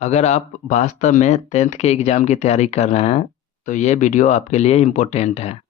अगर आप वास्तव में 10th के एग्ज़ाम की तैयारी कर रहे हैं तो ये वीडियो आपके लिए इम्पोर्टेंट है।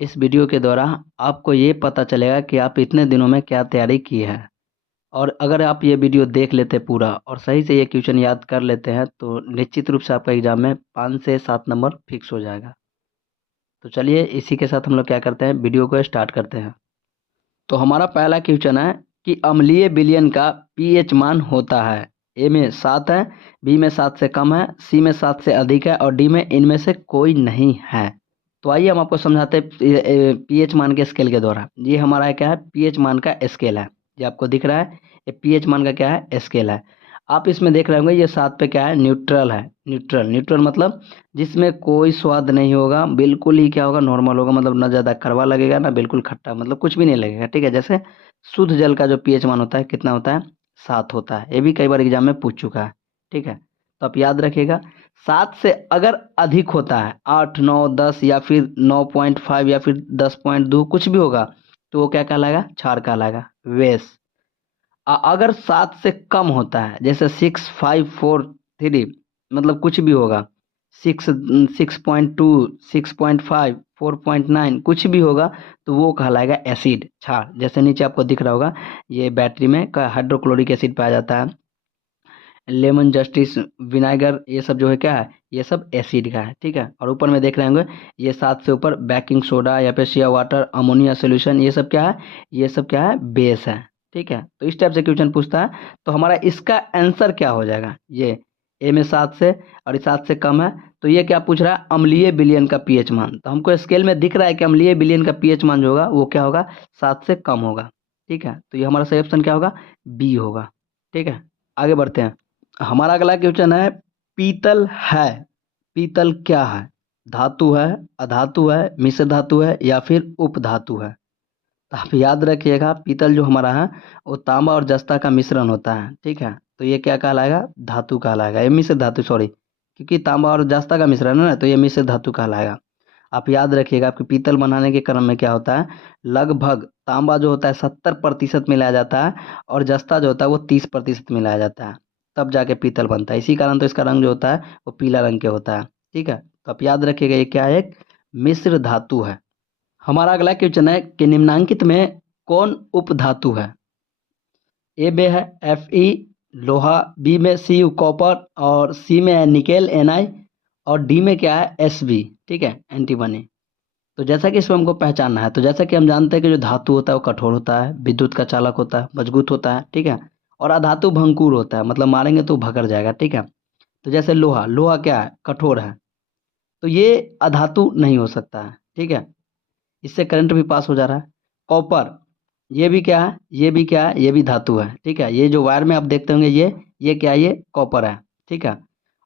इस वीडियो के द्वारा आपको ये पता चलेगा कि आप इतने दिनों में क्या तैयारी की है। और अगर आप ये वीडियो देख लेते पूरा और सही से ये क्वेश्चन याद कर लेते हैं तो निश्चित रूप से आपका एग्ज़ाम में 5 से 7 नंबर फिक्स हो जाएगा। तो चलिए इसी के साथ हम लोग क्या करते हैं, वीडियो को स्टार्ट करते हैं। तो हमारा पहला क्वेश्चन है कि अम्लीय विलयन का पीएच मान होता है। ए में 7 है, बी में 7 से कम है, सी में 7 से अधिक है और डी में इनमें से कोई नहीं है। तो आइए हम आपको समझाते हैं पीएच मान के स्केल के द्वारा। ये हमारा क्या है, पीएच मान का स्केल है। ये आपको दिख रहा है, ये पीएच मान का क्या है, स्केल है। आप इसमें देख रहे होंगे ये 7 पे क्या है, न्यूट्रल है। न्यूट्रल न्यूट्रल मतलब जिसमें कोई स्वाद नहीं होगा, बिल्कुल ही क्या होगा, नॉर्मल होगा। मतलब ना ज़्यादा कड़वा लगेगा ना बिल्कुल खट्टा, मतलब कुछ भी नहीं लगेगा। ठीक है, जैसे शुद्ध जल का जो पीएच मान होता है कितना होता है, 7 होता है। ये भी कई बार एग्जाम में पूछ चुका है। ठीक है, तो आप याद रखिएगा 7 से अगर अधिक होता है, 8, 9, 10 या फिर 9.5 या फिर 10.2 कुछ भी होगा तो वो क्या कहलाएगा, क्षार कहलाएगा, वेस। अगर 7 से कम होता है, जैसे 6, 5, 4, 3, मतलब कुछ भी होगा, 6, 6.2, 6.5, 4.9 कुछ भी होगा तो वो कहलाएगा एसिड, क्षार। जैसे नीचे आपको दिख रहा होगा, ये बैटरी में का हाइड्रोक्लोरिक एसिड पाया जाता है, लेमन जस्टिस, विनेगर, ये सब जो है क्या है, ये सब एसिड का है। ठीक है, और ऊपर में देख रहे होंगे ये 7 से ऊपर बेकिंग सोडा या फिर शिया वाटर, अमोनिया सोल्यूशन, ये सब क्या है, ये सब क्या है, बेस है। ठीक है, तो इस टाइप से क्वेश्चन पूछता है तो हमारा इसका आंसर क्या हो जाएगा, ये ए में 7 से और ये 7 से कम है तो ये क्या पूछ रहा है, अम्लीय विलयन का पीएच मान। तो हमको स्केल में दिख रहा है कि अम्लीय विलयन का पीएच मान जो होगा वो क्या होगा, 7 से कम होगा। ठीक है, तो ये हमारा सही ऑप्शन क्या होगा, बी होगा। ठीक है, आगे बढ़ते हैं। हमारा अगला क्वेश्चन है, पीतल है, पीतल क्या है, धातु है, अधातु है, मिश्र धातु है या फिर उपधातु है। तो आप याद रखिएगा पीतल जो हमारा है वो तांबा और जस्ता का मिश्रण होता है। ठीक है, तो ये क्या कहलाएगा, धातु कहलाएगा, ये मिश्र धातु, सॉरी, क्योंकि तांबा और जस्ता का मिश्रण है ना, तो ये मिश्र धातु कहलाएगा। आप याद रखिएगा आपके पीतल बनाने के क्रम में क्या होता है, लगभग तांबा जो होता है 70% मिलाया जाता है और जस्ता जो होता है वो 30% मिलाया जाता है, तब जाके पीतल बनता है। इसी कारण तो इसका रंग जो होता है वो पीला रंग के होता है। ठीक है, तो आप याद रखिएगा ये क्या है, एक मिश्र धातु है। हमारा अगला क्वेश्चन है कि निम्नांकित में कौन उपधातु है। ए में है Fe, लोहा, बी में Cu, कॉपर, और सी में है निकेल, Na, और डी में क्या है, Sb। ठीक है, एंटीमनी। तो जैसा कि इसमें हमको पहचानना है, तो जैसा कि हम जानते हैं कि जो धातु होता है वो कठोर होता है, विद्युत का चालक होता है, मजबूत होता है। ठीक है, और अधातु भंगुर होता है, मतलब मारेंगे तो भगर जाएगा। ठीक है, तो जैसे लोहा, लोहा क्या है, कठोर है, तो ये अधातु नहीं हो सकता है। ठीक है, इससे करंट भी पास हो जा रहा है। कॉपर, ये भी क्या है, ये भी क्या है, ये भी धातु है। ठीक है, ये जो वायर में आप देखते होंगे ये क्या है, ये कॉपर है। ठीक है,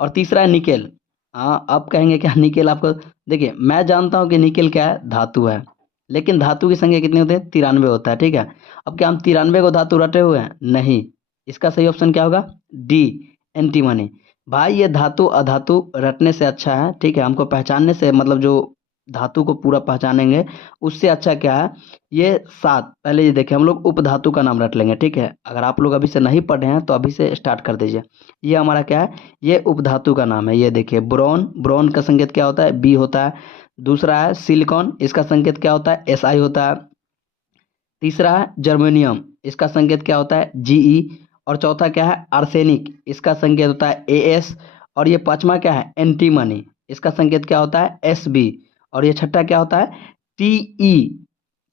और तीसरा है निकेल। हाँ, आप कहेंगे क्या निकेल, आपको देखिए मैं जानता हूँ कि निकेल क्या है, धातु है, लेकिन धातु की संख्या कितनी होती है, 93 होता है। ठीक है, अब क्या हम 93 को धातु रटे हुए हैं, नहीं। इसका सही ऑप्शन क्या होगा, डी, एंटीमनी। भाई ये धातु अधातु रटने से अच्छा है। ठीक है, हमको पहचानने से, मतलब जो धातु को पूरा पहचानेंगे उससे अच्छा क्या है, ये 7 पहले ये देखें, हम लोग उपधातु का नाम रट लेंगे। ठीक है, अगर आप लोग अभी से नहीं पढ़े हैं तो अभी से स्टार्ट कर दीजिए। ये हमारा क्या है, ये उपधातु का नाम है। ये देखिए ब्रोन, ब्रोन का संकेत क्या होता है, बी होता है। दूसरा है सिलिकॉन, इसका संकेत क्या होता है, SI होता है। तीसरा है जर्मेनियम, इसका संकेत क्या होता है, GE। और चौथा क्या है, आर्सेनिक, इसका संकेत होता है AS। और ये पांचवा क्या है, एंटीमनी, इसका संकेत क्या होता है, SB। और ये छठा क्या होता है, TE।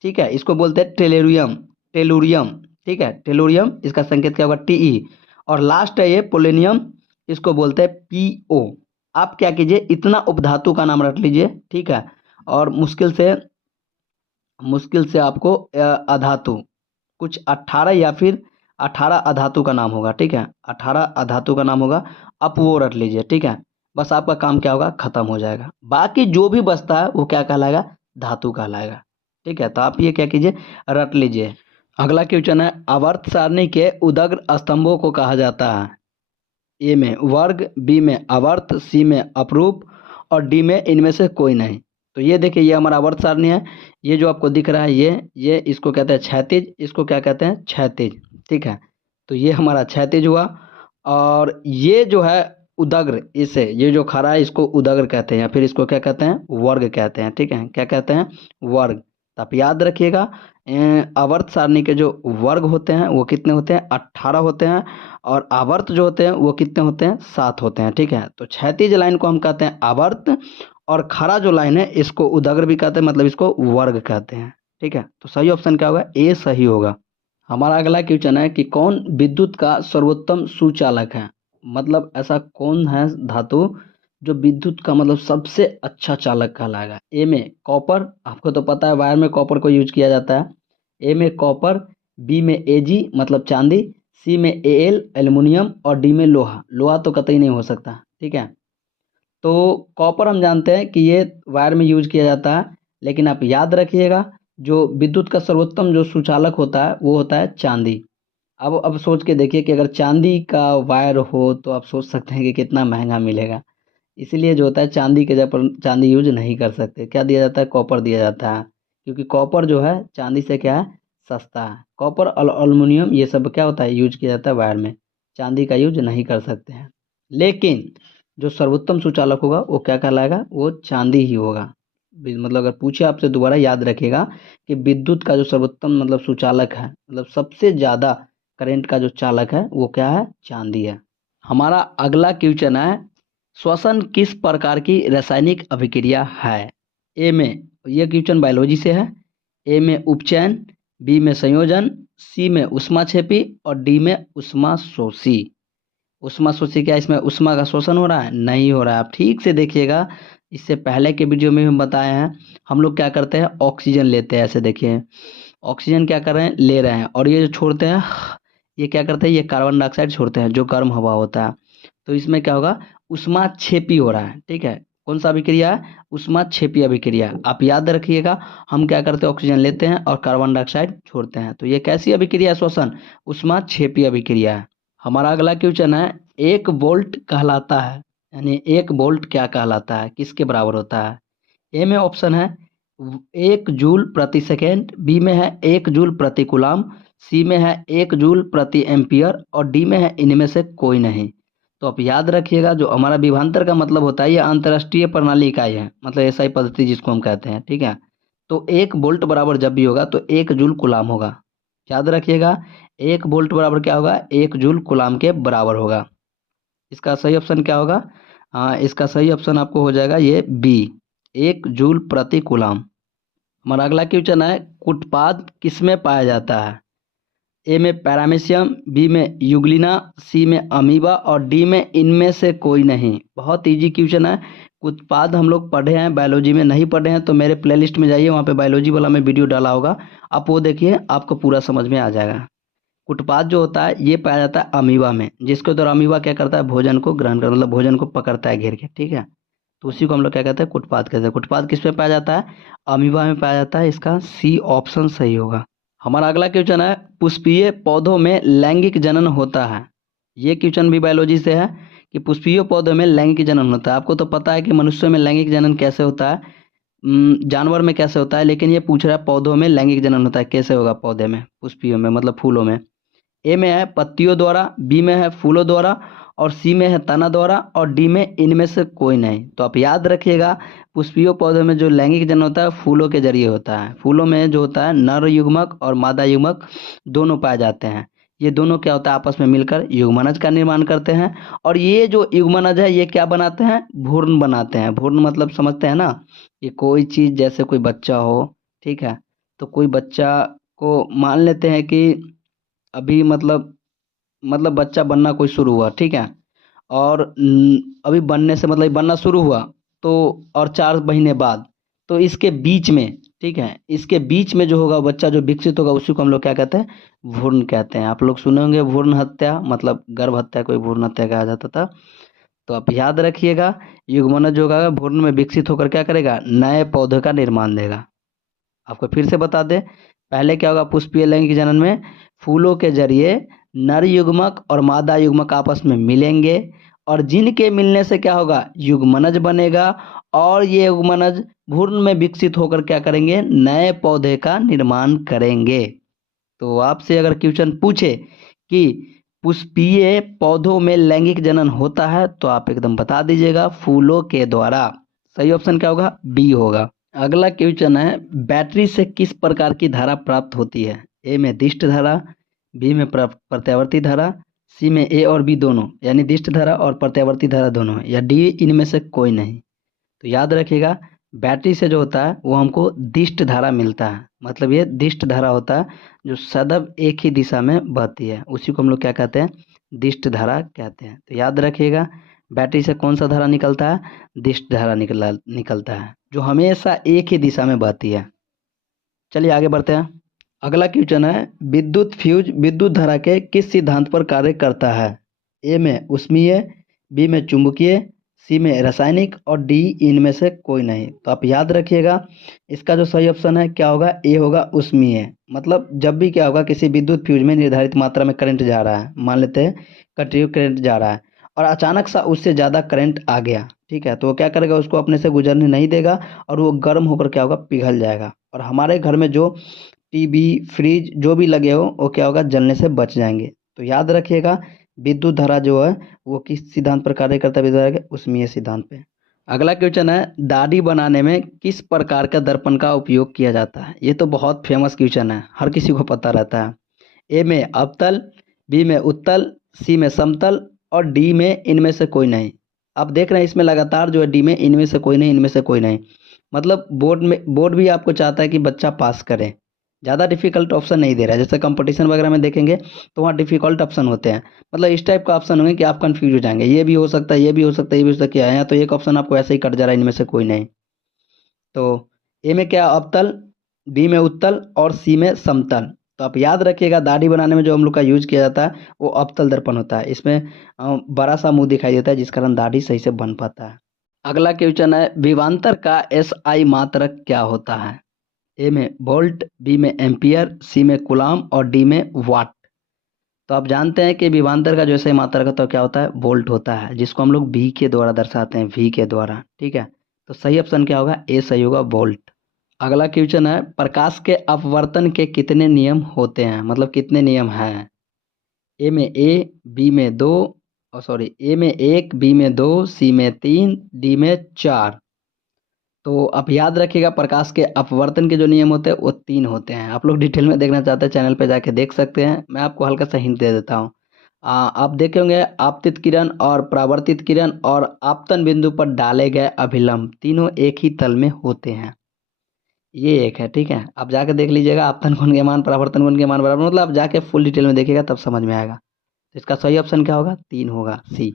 ठीक है, इसको बोलते हैं टेलोरियम, टेलुरियम। ठीक है, टेलुरियम, इसका संकेत क्या होगा, TE। और लास्ट है ये पोलेनियम, इसको बोलते हैं PO। आप क्या कीजिए, इतना उपधातु का नाम रख लीजिए। ठीक है, और मुश्किल से आपको अधातु कुछ 18 या फिर 18 अधातु का नाम होगा। ठीक है, 18 अधातु का नाम होगा, आप वो रट लीजिए। ठीक है, बस आपका काम क्या होगा, खत्म हो जाएगा। बाकी जो भी बचता है वो क्या कहलाएगा, धातु कहलाएगा। ठीक है, तो आप ये क्या कीजिए, रट लीजिए। अगला क्वेश्चन है, आवर्त सारणी के उदग्र स्तंभों को कहा जाता है। ए में वर्ग, बी में आवर्त, सी में अपरूप और डी में इनमें से कोई नहीं। तो ये देखिए ये हमारा आवर्त सारणी है। ये जो आपको दिख रहा है ये इसको कहते हैं क्षैतिज, इसको क्या कहते हैं, क्षैतिज। ठीक है, तो ये हमारा क्षैतिज हुआ। और ये जो है उदग्र, इसे ये जो खड़ा है इसको उदग्र कहते हैं, या फिर इसको क्या कहते हैं, वर्ग कहते हैं। ठीक है, क्या कहते हैं, वर्ग। तो आप याद रखिएगा, आवर्त सारणी के जो वर्ग होते हैं वो कितने होते हैं, 18 होते हैं। और आवर्त जो होते हैं वो कितने होते हैं, 7 होते हैं। ठीक है, तो क्षैतिज लाइन को हम कहते हैं आवर्त, और खड़ा जो लाइन है इसको उदग्र भी कहते हैं, मतलब इसको वर्ग कहते हैं। ठीक है, तो सही ऑप्शन क्या होगा, ए सही होगा। हमारा अगला क्वेश्चन है कि कौन विद्युत का सर्वोत्तम सुचालक है। मतलब ऐसा कौन है धातु जो विद्युत का मतलब सबसे अच्छा चालक कहलाएगा। ए में कॉपर, आपको तो पता है वायर में कॉपर को यूज किया जाता है। ए में कॉपर, बी में एजी मतलब चांदी, सी में एल एल्युमिनियम, और डी में लोहा। लोहा तो कतई नहीं हो सकता। ठीक है, तो कॉपर हम जानते हैं कि ये वायर में यूज किया जाता है, लेकिन आप याद रखिएगा जो विद्युत का सर्वोत्तम जो सुचालक होता है वो होता है चांदी। अब सोच के देखिए कि अगर चांदी का वायर हो तो आप सोच सकते हैं कि कितना महंगा मिलेगा। इसीलिए जो होता है चांदी के जगह पर चांदी यूज नहीं कर सकते, क्या दिया जाता है, कॉपर दिया जाता है। क्योंकि कॉपर जो है चांदी से क्या है, सस्ता है। कॉपर और अल्युमिनियम ये सब क्या होता है, यूज किया जाता है वायर में, चांदी का यूज नहीं कर सकते हैं। लेकिन जो सर्वोत्तम सुचालक होगा वो क्या कहलाएगा, वो चांदी ही होगा। मतलब अगर पूछे आपसे दोबारा याद रखिएगा कि विद्युत का जो सर्वोत्तम मतलब सुचालक है, मतलब सबसे ज्यादा करंट का जो चालक है वो क्या है, चांदी है। हमारा अगला क्वेश्चन है, श्वसन किस प्रकार की रासायनिक अभिक्रिया है। ए में, ये क्वेश्चन बायोलॉजी से है। ए में उपचयन, बी में संयोजन, सी में उष्माक्षेपी, और डी में उष्माशोषी। उष्माशोषी क्या इसमें उष्मा का शोषण हो रहा है, नहीं हो रहा है। आप ठीक से देखिएगा, इससे पहले के वीडियो में हम बताए हैं, हम लोग क्या करते हैं, ऑक्सीजन लेते हैं। ऐसे देखिए, ऑक्सीजन क्या कर रहे हैं, ले रहे हैं, और ये जो छोड़ते हैं, ये क्या करते हैं, ये कार्बन डाइऑक्साइड छोड़ते हैं जो गर्म हवा होता है। तो इसमें क्या होगा, उष्माक्षेपी हो रहा है। ठीक है, कौन सा अभिक्रिया है, उष्माक्षेपी अभिक्रिया। आप याद रखिएगा, हम क्या करते हैं, ऑक्सीजन लेते हैं और कार्बन डाइऑक्साइड छोड़ते हैं। तो ये कैसी अभिक्रिया है, श्वसन उष्माक्षेपी अभिक्रिया है। हमारा अगला क्वेश्चन है, एक वोल्ट कहलाता है, यानी एक वोल्ट क्या कहलाता है, किसके बराबर होता है। ए में ऑप्शन है 1 जूल प्रति सेकेंड, बी में है 1 जूल प्रति कूलाम, सी में है 1 जूल प्रति एम्पियर, और डी में है इनमें से कोई नहीं। तो आप याद रखिएगा, जो हमारा विभवांतर का मतलब होता है ये अंतरराष्ट्रीय प्रणाली इकाई है, मतलब एसआई पद्धति जिसको हम कहते हैं। ठीक है, तो 1 वोल्ट बराबर जब भी होगा तो 1 जूल कूलाम होगा। याद रखिएगा, 1 वोल्ट बराबर क्या होगा, 1 जूल कूलाम के बराबर होगा। इसका सही ऑप्शन क्या होगा, हाँ इसका सही ऑप्शन आपको हो जाएगा ये बी, 1 जूल प्रति कूलाम। हमारा अगला क्वेश्चन है, कुटपाद किसमें पाया जाता है। ए में पैरामीशियम, बी में यूग्लिना, सी में अमीबा, और डी में इनमें से कोई नहीं। बहुत इजी क्वेश्चन है। उत्पाद हम लोग पढ़े हैं, बायोलॉजी में नहीं पढ़े हैं तो मेरे प्लेलिस्ट में जाइए, वहाँ पे बायोलॉजी वाला में वीडियो डाला होगा, आप वो देखिए, आपको पूरा समझ में आ जाएगा। कुटपाद जो होता है ये पाया जाता है अमीबा में, जिसके द्वारा अमीबा क्या करता है, भोजन को ग्रहण कर मतलब भोजन को पकड़ता है घेर के। ठीक है, तो उसी को हम लोग क्या कहते हैं, कुटपाद कहते हैं। कुटपाद किस पे पाया जाता है, अमीबा में पाया जाता है। इसका सी ऑप्शन सही होगा। हमारा अगला क्वेश्चन है, पुष्पीय पौधों में लैंगिक जनन होता है। ये क्वेश्चन भी बायोलॉजी से है कि पुष्पीय पौधों में लैंगिक जनन होता है। आपको तो पता है कि मनुष्य में लैंगिक जनन कैसे होता है, जानवर में कैसे होता है, लेकिन ये पूछ रहा है पौधों में लैंगिक जनन होता है, कैसे होगा पौधे में, पुष्पीय में मतलब फूलों में। ए में है पत्तियों द्वारा, बी में है फूलों द्वारा, और सी में है तना द्वारा, और डी में इनमें से कोई नहीं। तो आप याद रखिएगा, पुष्पीय पौधों में जो लैंगिक जनन होता है फूलों के जरिए होता है। फूलों में जो होता है नर युग्मक और मादा युग्मक दोनों पाए जाते हैं। ये दोनों क्या होता है, आपस में मिलकर युग्मनज का निर्माण करते हैं। और ये जो युग्मनज है ये क्या बनाते हैं, भ्रूण बनाते हैं। भ्रूण मतलब समझते हैं ना, ये कोई चीज जैसे कोई बच्चा हो, ठीक है, तो कोई बच्चा को मान लेते हैं कि अभी मतलब बच्चा बनना कोई शुरू हुआ, ठीक है, और अभी बनने से मतलब बनना शुरू हुआ तो, और 4 महीने बाद, तो इसके बीच में, ठीक है, इसके बीच में जो होगा बच्चा जो विकसित होगा उसी को हम लोग क्या कहते हैं, भ्रूण कहते हैं। आप लोग सुने होंगे भ्रूण हत्या, मतलब गर्भ हत्या कोई भ्रूण हत्या कहा जाता था। तो आप याद रखिएगा, युग्मनज जो होगा भ्रूण में विकसित होकर क्या करेगा, नए पौधे का निर्माण देगा। आपको फिर से बता दें, पहले क्या होगा, पुष्पीय लैंगिक जनन में फूलों के जरिए नर युग्मक और मादा युग्मक आपस में मिलेंगे, और जिनके मिलने से क्या होगा, युग्मनज बनेगा, और ये युग्मनज भ्रूण में विकसित होकर क्या करेंगे, नए पौधे का निर्माण करेंगे। तो आपसे अगर क्वेश्चन पूछे कि पुष्पीय पौधों में लैंगिक जनन होता है? तो आप एकदम बता दीजिएगा, फूलों के द्वारा। सही ऑप्शन क्या होगा? बी होगा। अगला क्वेश्चन है, बैटरी से किस प्रकार की धारा प्राप्त होती है? ए में दिष्ट धारा, बी में प्रत्यावर्ती धारा, सी में ए और बी दोनों यानी दिष्ट धारा और प्रत्यावर्ती धारा दोनों है, या डी इनमें से कोई नहीं। तो याद रखिएगा, बैटरी से जो होता है वो हमको दिष्ट धारा मिलता है, मतलब ये दिष्ट धारा होता है जो सदैव एक ही दिशा में बहती है, उसी को हम लोग क्या कहते हैं? दिष्ट धारा कहते हैं। तो याद रखिएगा, बैटरी से कौन सा धारा निकलता है? दिष्ट धारा निकलता है, जो हमेशा एक ही दिशा में बहती है। चलिए आगे बढ़ते हैं। अगला क्वेश्चन है, विद्युत फ्यूज विद्युत धारा के किस सिद्धांत पर कार्य करता है? ए में ऊष्मीय, बी में चुंबकीय, सी में रासायनिक और डी इनमें से कोई नहीं। तो आप याद रखिएगा, इसका जो सही ऑप्शन है क्या होगा? ए होगा, ऊष्मीय। मतलब जब भी क्या होगा, किसी विद्युत फ्यूज में निर्धारित मात्रा में करंट जा रहा है, मान लेते हैं कंटिन्यू करंट जा रहा है और अचानक सा उससे ज़्यादा करंट आ गया, ठीक है, तो वो क्या करेगा? उसको अपने से गुजरने नहीं देगा और वो गर्म होकर क्या होगा? पिघल जाएगा। और हमारे घर में जो टीवी, फ्रिज जो भी लगे हो वो क्या होगा? जलने से बच जाएंगे। तो याद रखिएगा, विद्युत धारा जो है वो किस सिद्धांत पर कार्य करता है? विद्युत धारा के ऊष्मीय सिद्धांत पे। अगला क्वेश्चन है, दाढ़ी बनाने में किस प्रकार का दर्पण का उपयोग किया जाता है? ये तो बहुत फेमस क्वेश्चन है, हर किसी को पता रहता है। ए में अवतल, बी में उत्तल, सी में समतल और डी में इनमें से कोई नहीं। आप देख रहे हैं इसमें लगातार जो है डी में इनमें से कोई नहीं, इनमें से कोई नहीं। मतलब बोर्ड भी आपको चाहता है कि बच्चा पास करे, ज़्यादा डिफिकल्ट ऑप्शन नहीं दे रहा है। जैसे कंपटीशन वगैरह में देखेंगे तो वहाँ डिफिकल्ट ऑप्शन होते हैं, मतलब इस टाइप का ऑप्शन होंगे कि आप कंफ्यूज हो जाएंगे, ये भी हो सकता है, ये भी हो सकता है, ये भी हो सकता है, यहाँ तो एक ऑप्शन आपको ऐसे ही कट जा रहा है, इनमें से कोई नहीं। तो ए में क्या? अवतल, बी में उत्तल और सी में समतल। तो आप याद रखिएगा, दाढ़ी बनाने में जो हम लोग का यूज किया जाता है वो अवतल दर्पण होता है। इसमें बड़ा सा मुंह दिखाई देता है, जिस कारण दाढ़ी सही से बन पाता है। अगला क्वेश्चन है, विभवांतर का एसआई मात्रक क्या होता है? ए में वोल्ट, बी में एम्पियर, सी में कूलाम और डी में वाट। तो आप जानते हैं कि विभवांतर का जो सही मात्रक होता है क्या होता है? वोल्ट होता है, जिसको हम लोग वी के द्वारा दर्शाते हैं, वी के द्वारा, ठीक है। तो सही ऑप्शन क्या होगा? ए सही होगा, वोल्ट। अगला क्वेश्चन है, प्रकाश के अपवर्तन के कितने नियम होते हैं, मतलब कितने नियम हैं? ए में बी में दो, और सॉरी, ए में एक, बी में दो, सी में तीन, डी में चार। तो आप याद रखिएगा, प्रकाश के अपवर्तन के जो नियम होते हैं वो तीन होते हैं। आप लोग डिटेल में देखना चाहते हैं, चैनल पे जाके देख सकते हैं, मैं आपको हल्का सा हिंट दे देता हूँ। आप देखे होंगे, आपतित किरण और परावर्तित किरण और आपतन बिंदु पर डाले गए अभिलंब तीनों एक ही तल में होते हैं, ये एक है, ठीक है। आप जाके देख लीजिएगा, आपतन कोण के मान परावर्तन कोण के मान बराबर, मतलब आप जाके फुल डिटेल में देखिएगा तब समझ में आएगा। तो इसका सही ऑप्शन क्या होगा? तीन होगा, सी।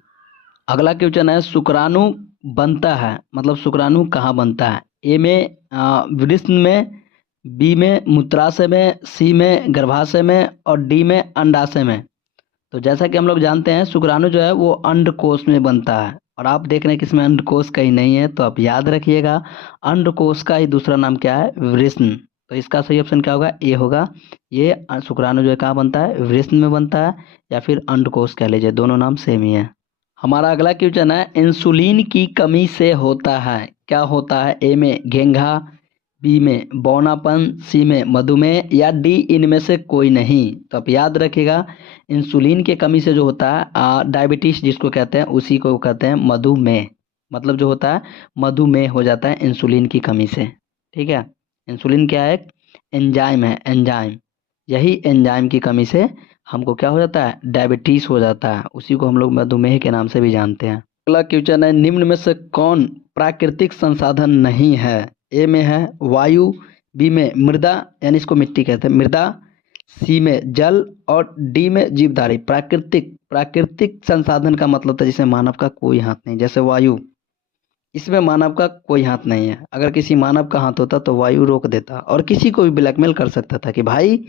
अगला क्वेश्चन है, शुक्राणु बनता है, मतलब शुक्राणु कहाँ बनता है? ए में वृषण में, बी में मूत्राशय में, सी में गर्भाशय में और डी में अंडाशय में। तो जैसा कि हम लोग जानते हैं, शुक्राणु जो है वो अंडकोश में बनता है, और आप देख रहे हैं कि इसमें अंडकोश कहीं नहीं है, तो आप याद रखिएगा, अंडकोश का ही दूसरा नाम क्या है? वृषण। तो इसका सही ऑप्शन क्या होगा? ए होगा। ये शुक्राणु जो है कहाँ बनता है? वृषण में बनता है, या फिर अंडकोश कह लीजिए, दोनों नाम सेम ही है। हमारा अगला क्वेश्चन है, इंसुलिन की कमी से होता है, क्या होता है? ए में घेंघा, बी में बौनापन, सी में मधुमेह या डी इनमें से कोई नहीं। तो आप याद रखिएगा, इंसुलिन की कमी से जो होता है डायबिटीज जिसको कहते हैं, उसी को कहते हैं मधुमेह। मतलब जो होता है मधुमेह हो जाता है इंसुलिन की कमी से, ठीक है। इंसुलिन क्या है? एंजाइम है, एंजाइम। यही एंजाइम की कमी से हमको क्या हो जाता है? डायबिटीज हो जाता है, उसी को हम लोग मधुमेह के नाम से भी जानते हैं। अगला क्वेश्चन है, निम्न में से कौन प्राकृतिक संसाधन नहीं है? ए में है वायु, बी में मृदा यानी इसको मिट्टी कहते हैं, मृदा, सी में जल और डी में जीवधारी। प्राकृतिक संसाधन का मतलब था जिसमें मानव का कोई हाथ नहीं, जैसे वायु, इसमें मानव का कोई हाथ नहीं है। अगर किसी मानव का हाथ होता तो वायु रोक देता और किसी को भी ब्लैकमेल कर सकता था कि भाई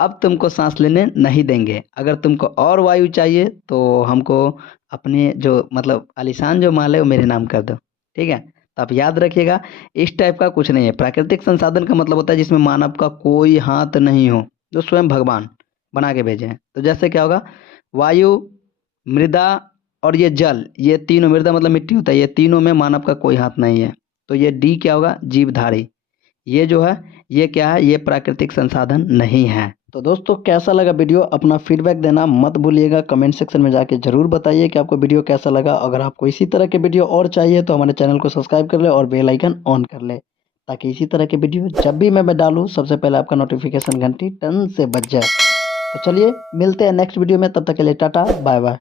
अब तुमको सांस लेने नहीं देंगे, अगर तुमको और वायु चाहिए तो हमको अपने जो मतलब आलिशान जो माल है वो मेरे नाम कर दो, ठीक है। तो आप याद रखिएगा, इस टाइप का कुछ नहीं है। प्राकृतिक संसाधन का मतलब होता है जिसमें मानव का कोई हाथ नहीं हो, जो स्वयं भगवान बना के भेजे हैं। तो जैसे क्या होगा? वायु, मृदा और ये जल, ये तीनों, मृदा मतलब मिट्टी होता है, ये तीनों में मानव का कोई हाथ नहीं है। तो ये डी क्या होगा? जीवधारी। ये जो है ये क्या है? ये प्राकृतिक संसाधन नहीं है। तो दोस्तों कैसा लगा वीडियो, अपना फीडबैक देना मत भूलिएगा। कमेंट सेक्शन में जाके ज़रूर बताइए कि आपको वीडियो कैसा लगा। अगर आपको इसी तरह के वीडियो और चाहिए तो हमारे चैनल को सब्सक्राइब कर ले और बेल आइकन ऑन कर ले, ताकि इसी तरह के वीडियो जब भी मैं डालूँ सबसे पहले आपका नोटिफिकेशन घंटी टन से बज जाए। तो चलिए मिलते हैं नेक्स्ट वीडियो में, तब तक के लिए टाटा बाय बाय।